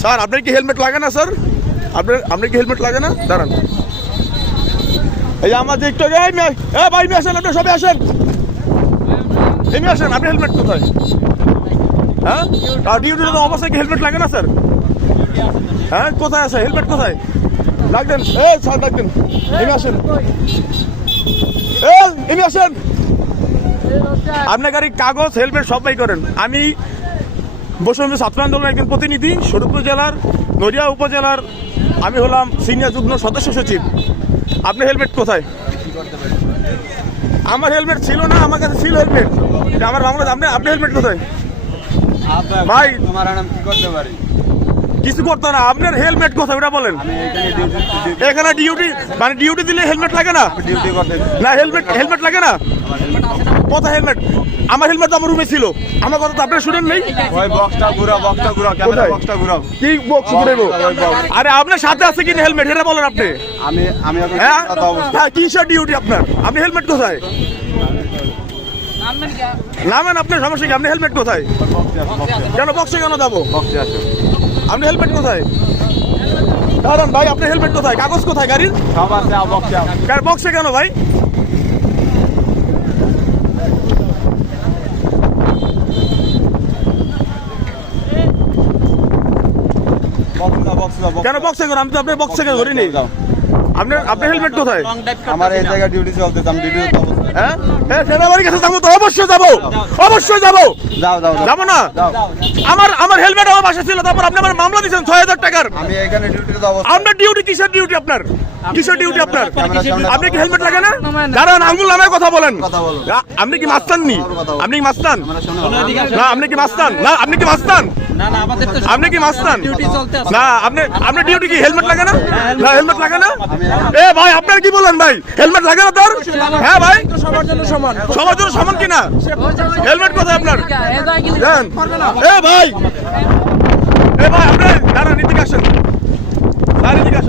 Sir আপনার কি helmet লাগে না স্যার? আপনার কি হেলমেট লাগে না? দাঁড়ান, এই যে আমার যে একটু ভাই নিয়ে আসেন, আপনি সবাই আসেন, এমনি আসেন। আপনি হেলমেট কোথায়? হ্যাঁ, ডিউটি অবস্থায় কি হেলমেট লাগে না স্যার? হ্যাঁ, কোথায় আছে হেলমেট? কোথায় লাগবেন? স্যার লাগবেন, এমনি আসেন, এমনি আসেন। আপনার গাড়ি কাগজ হেলমেট সবাই করেন। আমি বৈষম্য ছাত্র আন্দোলনের একজন প্রতিনিধি, শরীয়তপুর জেলার নড়িয়া উপজেলার। আমি হলাম সিনিয়র যুগ্ম সদস্য সচিব। আপনার হেলমেট কোথায়? আমার হেলমেট ছিল না, আমার কাছে ছিল হেলমেট, আমার বাংলা। আপনি হেলমেট কোথায় ভাই? কিছু করতে না, আপনার হেলমেট কোথায় ওটা বলেন। এখানে ডিউটি মানে ডিউটি দিলে হেলমেট লাগে না? না, হেলমেট লাগে না। কোথায় হেলমেট? আমার হেলমেট তো আমার রুমে ছিল। আমার কথা তো আপনারা শুনেন নেই? কি বক্স ঘুরাইবো? আরে আপনার সাথে আছে কিনা হেলমেট এটা বলেন আপনি। হ্যাঁ, কিসের ডিউটি আপনার? আপনি হেলমেট কোথায়? নামেন, আপনার সমস্যা কি? আপনি হেলমেট কোথায়? কেন বক্সে কেন যাবো? আপনি হেলমেট কোথায়? দাঁড়ান ভাই, আপনার হেলমেট কোথায়? কাগজ কোথায় গাড়ির? বক্সে কেন ভাই? কেন বক্সে কেন? আমি তো আপনার বক্সে কেন ধরিনি। আপনার হেলমেট কোথায়? আমার এই জায়গায় ডিউটি চলতেছে, আমি ডিউটি। হ্যাঁ, সেনাবাহিনীর কাছে যাবো তো, অবশ্যই যাবো, অবশ্যই যাবো। যাবো না? আমার হেলমেট আমার বাসা ছিল, তারপর আপনি আমার মামলা দিয়েছেন ৬০০০ টাকার। আমি এখানে ডিউটিতে অবস্থা। আপনার ডিউটি কিসের ডিউটি আপনার? কিসের ডিউটি আপনার? আপনি কি হেলমেট লাগে না? দাঁড়ান, আঙ্গুল নামে কথা বলেন। আপনি কি মাস্তান নি? আপনি কি মাস্তান? না, আপনি কি মাস্তান? না, আপনি কি মাস্তান? আপনি কি মাস্তান? না, আপনার ডিউটি কি হেলমেট লাগে না? না, হেলমেট লাগে না। ভাই আপনার কি বলেন ভাই? হেলমেট লাগে না তোর? হ্যাঁ ভাই, সবার জন্য সমান কিনা? হেলমেট কোথায় আপনার? ভাই, ভাই আপনি দাঁড়ান, এদিকে আসেন, এদিকে আসেন।